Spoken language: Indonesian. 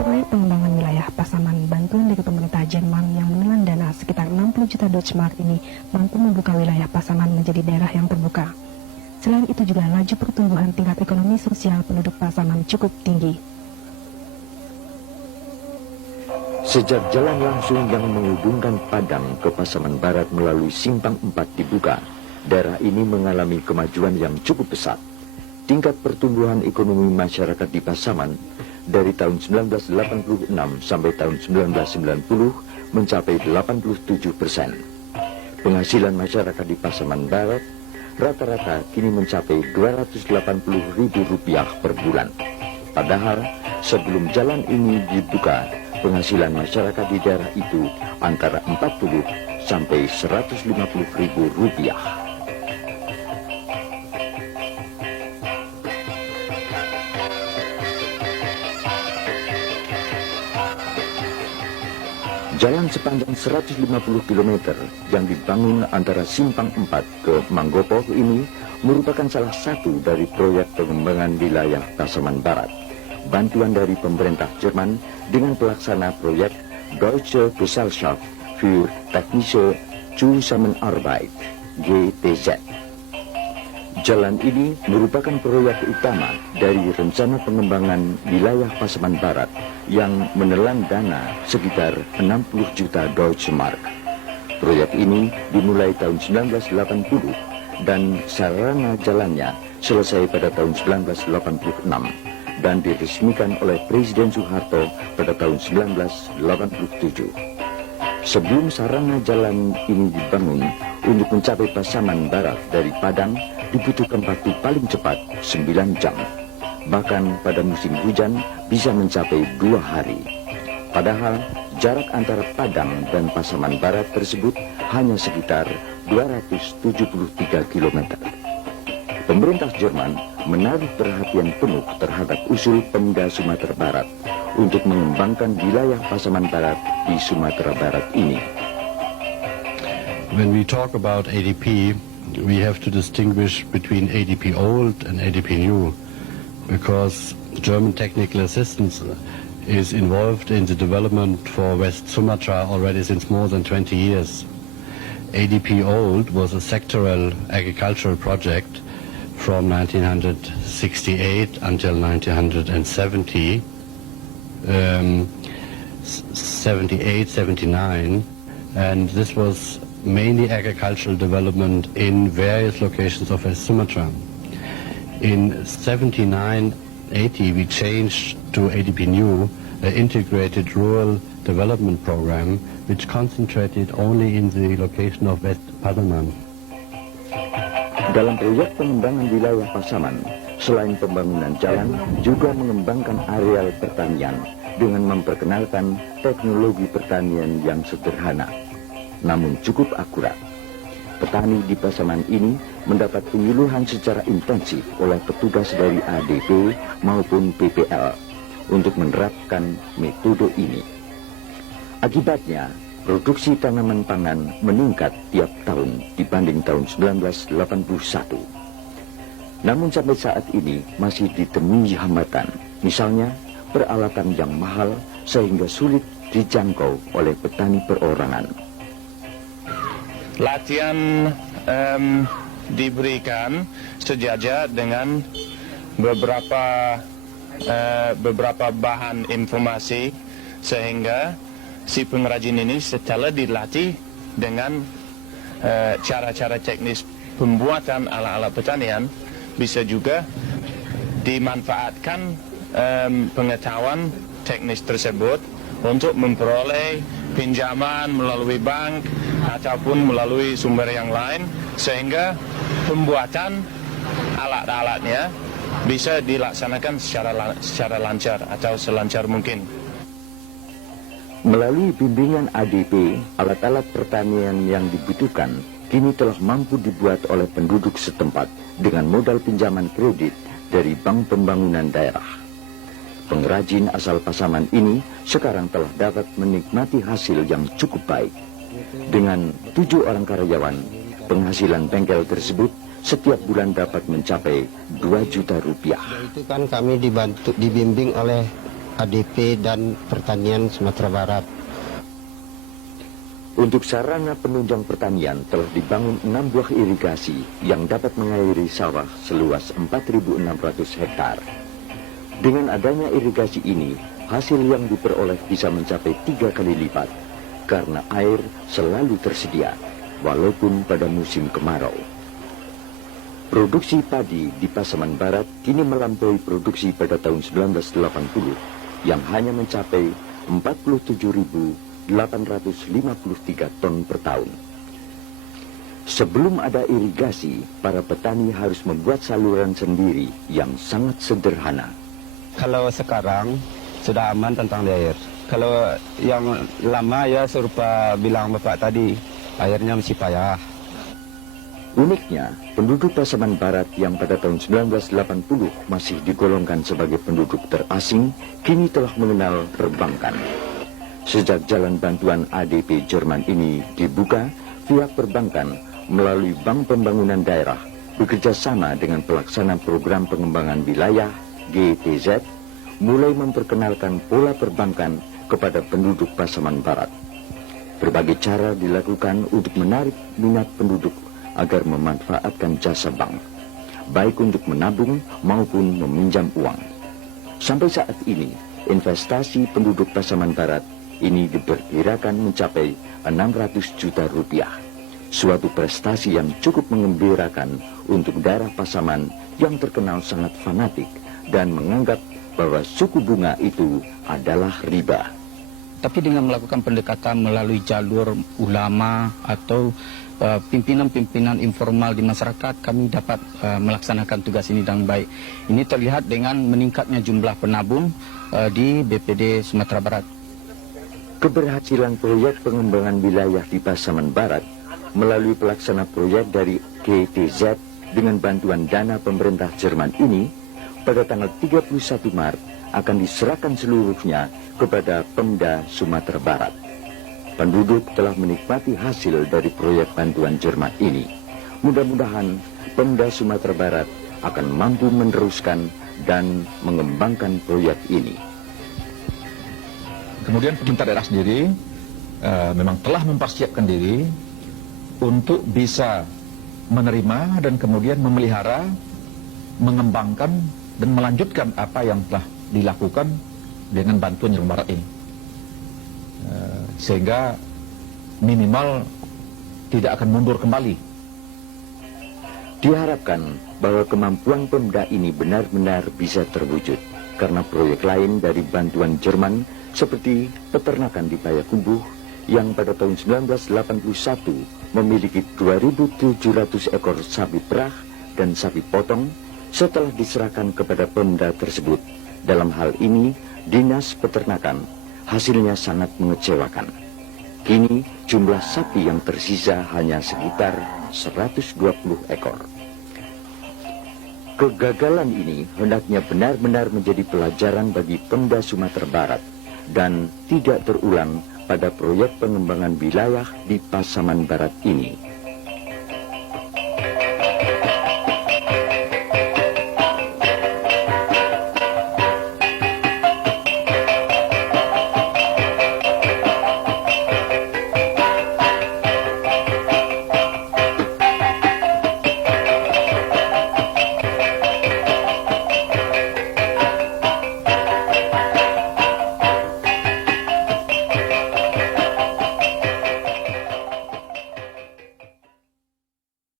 Proyek pengembangan wilayah Pasaman bantuan dari pemerintah Jerman yang menelan dana sekitar 60 juta Deutschmark ini mampu membuka wilayah Pasaman menjadi daerah yang terbuka. Selain itu juga laju pertumbuhan tingkat ekonomi sosial penduduk Pasaman cukup tinggi. Sejak jalan langsung yang menghubungkan Padang ke Pasaman Barat melalui Simpang 4 dibuka, daerah ini mengalami kemajuan yang cukup pesat. Tingkat pertumbuhan ekonomi masyarakat di Pasaman dari tahun 1986 sampai tahun 1990 mencapai 87%. Penghasilan masyarakat di Pasaman Barat rata-rata kini mencapai Rp280.000 per bulan. Padahal sebelum jalan ini dibuka, penghasilan masyarakat di daerah itu antara 40 sampai Rp150.000. Jalan sepanjang 150 km yang dibangun antara Simpang 4 ke Manggopo ini merupakan salah satu dari proyek pengembangan wilayah Pasaman Barat. Bantuan dari pemerintah Jerman dengan pelaksana proyek Deutsche Gesellschaft für Technische Zusammenarbeit (GTZ). Jalan ini merupakan proyek utama dari rencana pengembangan wilayah Pasaman Barat yang menelan dana sekitar 60 juta Deutschmark. Proyek ini dimulai tahun 1980 dan sarana jalannya selesai pada tahun 1986 dan diresmikan oleh Presiden Soeharto pada tahun 1987. Sebelum sarana jalan ini dibangun, untuk mencapai Pasaman Barat dari Padang dibutuhkan waktu paling cepat 9 jam. Bahkan pada musim hujan bisa mencapai 2 hari. Padahal jarak antara Padang dan Pasaman Barat tersebut hanya sekitar 273 km. Pemerintah Jerman menaruh perhatian penuh terhadap usul Pemda Sumatera Barat untuk mengembangkan wilayah Pasaman Barat di Sumatera Barat ini. When we talk about ADP, we have to distinguish between ADP old and ADP new, because German technical assistance is involved in the development for West Sumatra already since more than 20 years. ADP old was a sectoral agricultural project from 1968 until 1970, 78, 79, and this was mainly agricultural development in various locations of West Sumatra. In 79-80 we changed to ADP New, an integrated rural development program which concentrated only in the location of West Pasaman. Dalam proyek pengembangan wilayah Pasaman, selain pembangunan jalan, juga mengembangkan areal pertanian dengan memperkenalkan teknologi pertanian yang sederhana, namun cukup akurat. Petani di Pasaman ini mendapat penyuluhan secara intensif oleh petugas dari ADP maupun PPL untuk menerapkan metode ini. Akibatnya, produksi tanaman pangan meningkat tiap tahun dibanding tahun 1981. Namun sampai saat ini masih ditemui hambatan, misalnya peralatan yang mahal sehingga sulit dijangkau oleh petani perorangan. Latihan diberikan sejajar dengan beberapa bahan informasi, sehingga si pengrajin ini setelah dilatih dengan cara-cara teknis pembuatan alat-alat pertanian, bisa juga dimanfaatkan pengetahuan teknis tersebut untuk memperoleh pinjaman melalui bank ataupun melalui sumber yang lain, sehingga pembuatan alat-alatnya bisa dilaksanakan secara lancar atau selancar mungkin. Melalui bimbingan ADP, alat-alat pertanian yang dibutuhkan kini telah mampu dibuat oleh penduduk setempat dengan modal pinjaman kredit dari Bank Pembangunan Daerah. Pengrajin asal Pasaman ini sekarang telah dapat menikmati hasil yang cukup baik. Dengan 7 orang karyawan, penghasilan bengkel tersebut setiap bulan dapat mencapai 2 juta rupiah. Itu kan kami dibimbing oleh HDP dan Pertanian Sumatera Barat. Untuk sarana penunjang pertanian telah dibangun 6 buah irigasi yang dapat mengairi sawah seluas 4.600 hektar. Dengan adanya irigasi ini, hasil yang diperoleh bisa mencapai 3 kali lipat karena air selalu tersedia, walaupun pada musim kemarau. Produksi padi di Pasaman Barat kini melampaui produksi pada tahun 1980 yang hanya mencapai 47.853 ton per tahun. Sebelum ada irigasi, para petani harus membuat saluran sendiri yang sangat sederhana. Kalau sekarang sudah aman tentang air. Kalau yang lama ya serupa bilang Bapak tadi, airnya masih payah. Uniknya, penduduk Pasaman Barat yang pada tahun 1980 masih digolongkan sebagai penduduk terasing, kini telah mengenal perbankan. Sejak jalan bantuan ADP Jerman ini dibuka, pihak perbankan melalui Bank Pembangunan Daerah bekerja sama dengan pelaksana program pengembangan wilayah GTZ mulai memperkenalkan pola perbankan kepada penduduk Pasaman Barat. Berbagai cara dilakukan untuk menarik minat penduduk agar memanfaatkan jasa bank, baik untuk menabung maupun meminjam uang. Sampai saat ini, investasi penduduk Pasaman Barat ini diperkirakan mencapai 600 juta rupiah. Suatu prestasi yang cukup mengembirakan untuk daerah Pasaman yang terkenal sangat fanatik dan menganggap bahwa suku bunga itu adalah riba. Tapi dengan melakukan pendekatan melalui jalur ulama atau pimpinan-pimpinan informal di masyarakat, kami dapat melaksanakan tugas ini dengan baik. Ini terlihat dengan meningkatnya jumlah penabung di BPD Sumatera Barat. Keberhasilan proyek pengembangan wilayah di Pasaman Barat melalui pelaksana proyek dari GTZ dengan bantuan dana pemerintah Jerman ini pada tanggal 31 Maret akan diserahkan seluruhnya kepada Pemda Sumatera Barat. Penduduk telah menikmati hasil dari proyek bantuan Jerman ini. Mudah-mudahan Pemda Sumatera Barat akan mampu meneruskan dan mengembangkan proyek ini. Kemudian pemerintah daerah sendiri memang telah mempersiapkan diri untuk bisa menerima dan kemudian memelihara, mengembangkan dan melanjutkan apa yang telah dilakukan dengan bantuan Jerman Barat ini. Sehingga minimal tidak akan mundur kembali. Diharapkan bahwa kemampuan Pemda ini benar-benar bisa terwujud karena proyek lain dari bantuan Jerman seperti peternakan di Payakumbuh yang pada tahun 1981 memiliki 2.700 ekor sapi perah dan sapi potong setelah diserahkan kepada Pemda tersebut. Dalam hal ini, Dinas Peternakan hasilnya sangat mengecewakan. Kini jumlah sapi yang tersisa hanya sekitar 120 ekor. Kegagalan ini hendaknya benar-benar menjadi pelajaran bagi Pemda Sumatera Barat dan tidak terulang pada proyek pengembangan wilayah di Pasaman Barat ini.